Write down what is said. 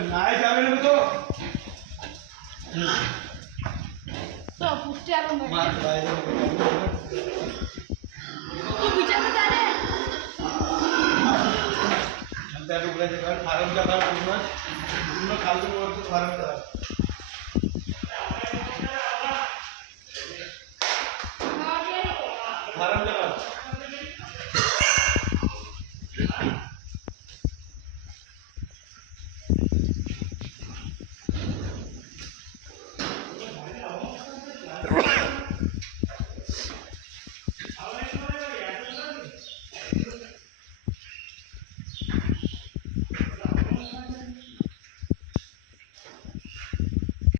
नाही जावे तो पुष्टी आलो तू त्या डुकऱ्याच्या काळ फारमच्या काळ पूर्ण पूर्ण खालतून वरतून फारम करा फारमच्या काळ